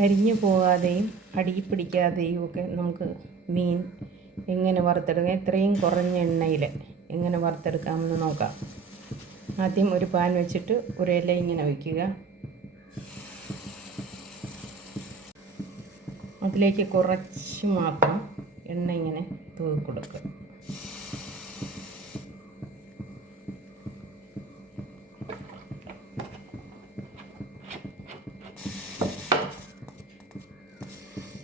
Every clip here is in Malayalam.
കരിഞ്ഞു പോകാതെയും അടിയിൽ പിടിക്കാതെയും ഒക്കെ നമുക്ക് മീൻ എങ്ങനെ വറുത്തെടുക്കാം? എത്രയും കുറഞ്ഞ എണ്ണയിൽ എങ്ങനെ വറുത്തെടുക്കാമെന്ന് നോക്കാം. ആദ്യം ഒരു പാൻ വെച്ചിട്ട് ഒരു ഇല ഇങ്ങനെ വയ്ക്കുക. അതിലേക്ക് കുറച്ച് മാത്രം എണ്ണ ഇങ്ങനെ തൂക്കി കൊടുക്കുക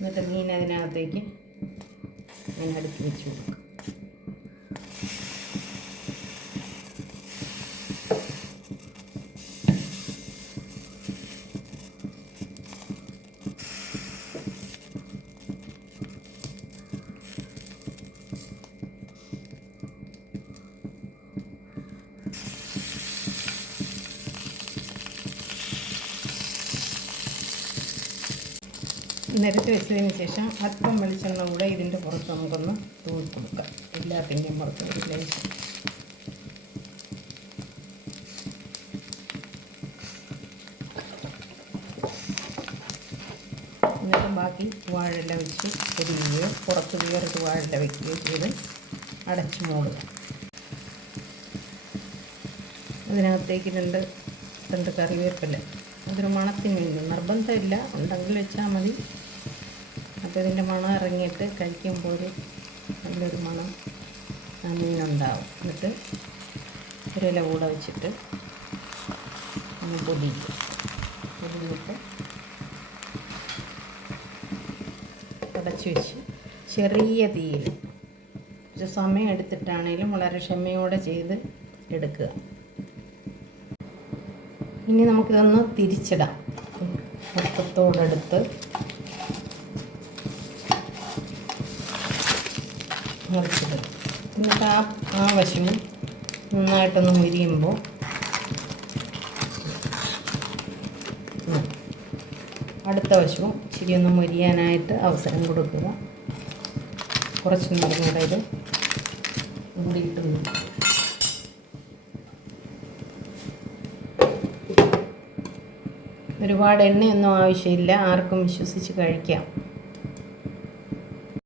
എന്നിട്ട് മീൻ അതിനകത്തേക്ക് അങ്ങനെ അടുക്കി വെച്ച് കൊടുക്കുക നിരത്തി വെച്ചതിന് ശേഷം അല്പം വെളിച്ചെണ്ണ കൂടെ ഇതിന്റെ പുറത്ത് നമുക്കൊന്ന് തൂത്ത് കൊടുക്കാം. എല്ലാത്തിന്റെയും പുറത്ത് ലേശം എന്നിട്ട് ബാക്കി വാഴയില വെച്ച് പൊരിയുകയോ പുറത്ത് വേറൊരു വാഴയില വയ്ക്കുകയോ ചെയ്ത് അടച്ചു മൂടുക. അതിനകത്തേക്ക് രണ്ട് രണ്ട് കറിവേപ്പില അതൊരു മണത്തിന് വേണ്ടി നിർബന്ധമില്ല. ഉണ്ടെങ്കിൽ വെച്ചാൽ മതി. അപ്പോൾ ഇതിന്റെ മണം ഇറങ്ങിയിട്ട് കഴിക്കുമ്പോൾ നല്ലൊരു മണം മീനുണ്ടാവും. എന്നിട്ട് ഒരു ഇല കൂടെ വെച്ചിട്ട് ഒന്ന് പൊടിക്കുക പൊടിയിട്ട് അടച്ച് വെച്ച് ചെറിയ തീയിൽ. സമയം എടുത്തിട്ടാണേലും വളരെ ക്ഷമയോടെ ചെയ്ത് എടുക്കുക. ഇനി നമുക്കിതൊന്ന് തിരിച്ചിടാം. മൊത്തത്തോടെടുത്ത് എന്നിട്ട് ആ ആ വശവും നന്നായിട്ടൊന്ന് മുരിയുമ്പോൾ. അടുത്ത വശവും ഇച്ചിരി ഒന്ന് മുരിയാനായിട്ട് അവസരം കൊടുക്കുക. കുറച്ച് ഇത് മൂടിയിട്ട് ഒരുപാട് എണ്ണയൊന്നും ആവശ്യമില്ല. ആർക്കും വിശ്വസിച്ച് കഴിക്കാം.